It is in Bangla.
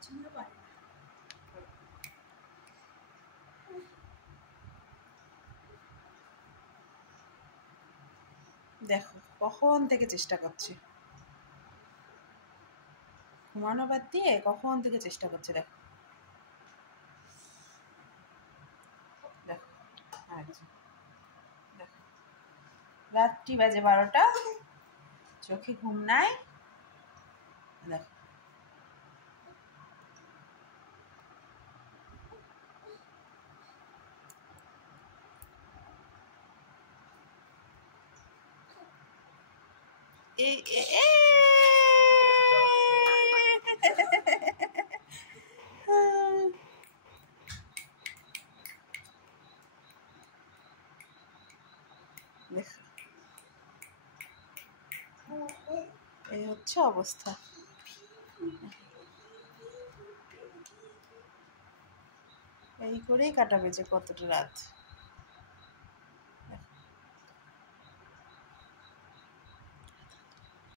পছন্দ করে না। দেখো কখন থেকে চেষ্টা করছি, ঘুমানো বাদ দিয়ে কখন থেকে চেষ্টা করছে। দেখো দেখো দেখো, রাত্রি বাজে 12টা, চোখে ঘুম নাই। দেখো এই এই হচ্ছে অবস্থা। এই করেই কাটাবে যে কতটা রাত।